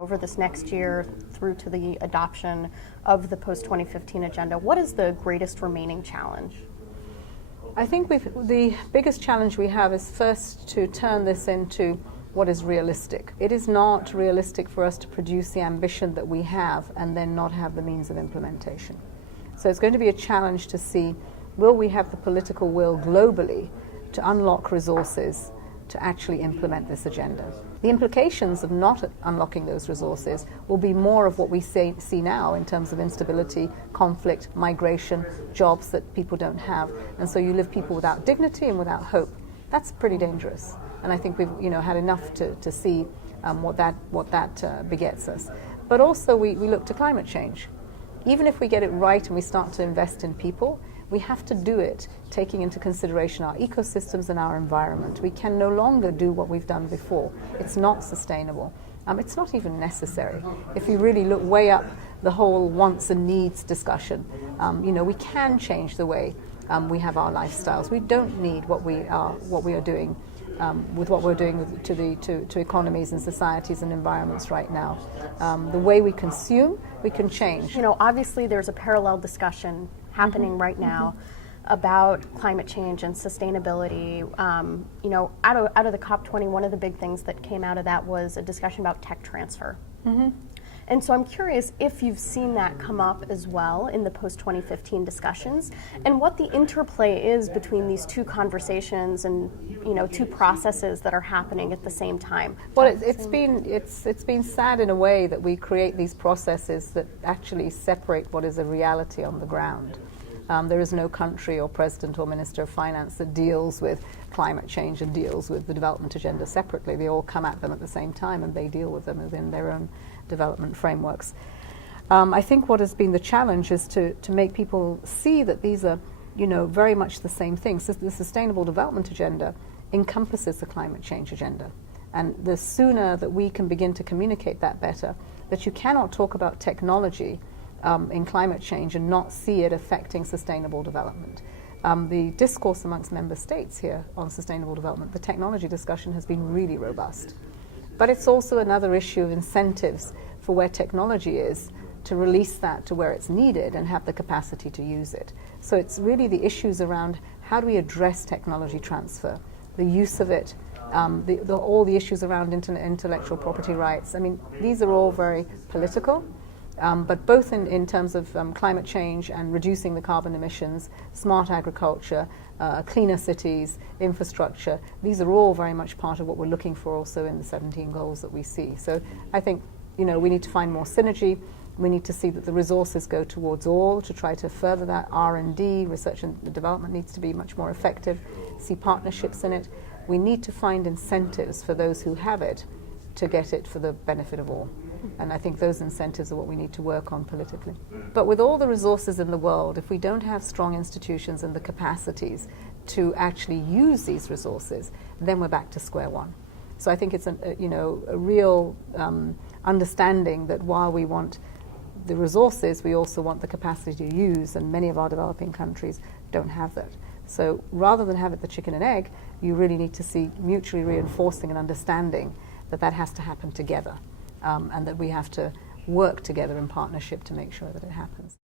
Over this next year through to the adoption of the post-2015 agenda, what is the greatest remaining challenge? I think the biggest challenge we have is first to turn this into what is realistic. It is not realistic for us to produce the ambition that we have and then not have the means of implementation. So it's going to be a challenge to see, will we have the political will globally to unlock resources to actually implement this agenda? The implications of not unlocking those resources will be more of what we see now in terms of instability, conflict, migration, jobs that people don't have. And so you leave people without dignity and without hope. That's pretty dangerous. And I think we've had enough to see what that begets us. But also we look to climate change. Even if we get it right and we start to invest in people, we have to do it taking into consideration our ecosystems and our environment. We can no longer do what we've done before. It's not sustainable. It's not even necessary. If you really look way up the whole wants and needs discussion, we can change the way we have our lifestyles. We don't need what we are doing with what we're doing to economies and societies and environments right now. The way we consume, we can change. Obviously there's a parallel discussion happening right now about climate change and sustainability. Out of the COP20, one of the big things that came out of that was a discussion about tech transfer. And so I'm curious if you've seen that come up as well in the post-2015 discussions, and what the interplay is between these two conversations and two processes that are happening at the same time. Well, it's been sad in a way that we create these processes that actually separate what is a reality on the ground. There is no country or president or minister of finance that deals with climate change and deals with the development agenda separately. They all come at them at the same time and they deal with them within their own development frameworks. I think what has been the challenge is to make people see that these are very much the same things. So the Sustainable Development Agenda encompasses the climate change agenda. And the sooner that we can begin to communicate that better, that you cannot talk about technology in climate change and not see it affecting sustainable development. The discourse amongst member states here on sustainable development, the technology discussion has been really robust. But it's also another issue of incentives for where technology is, to release that to where it's needed and have the capacity to use it. So it's really the issues around how do we address technology transfer, the use of it, all the issues around intellectual property rights. I mean, these are all very political. But both in terms of climate change and reducing the carbon emissions, smart agriculture, cleaner cities, infrastructure, these are all very much part of what we're looking for also in the 17 goals that we see. So I think we need to find more synergy. We need to see that the resources go towards all to try to further that. R&D, research and development needs to be much more effective, see partnerships in it. We need to find incentives for those who have it to get it for the benefit of all. And I think those incentives are what we need to work on politically. But with all the resources in the world, if we don't have strong institutions and the capacities to actually use these resources, then we're back to square one. So I think it's a real understanding that while we want the resources, we also want the capacity to use, and many of our developing countries don't have that. So rather than have it the chicken and egg, you really need to see mutually reinforcing and understanding that has to happen together. And that we have to work together in partnership to make sure that it happens.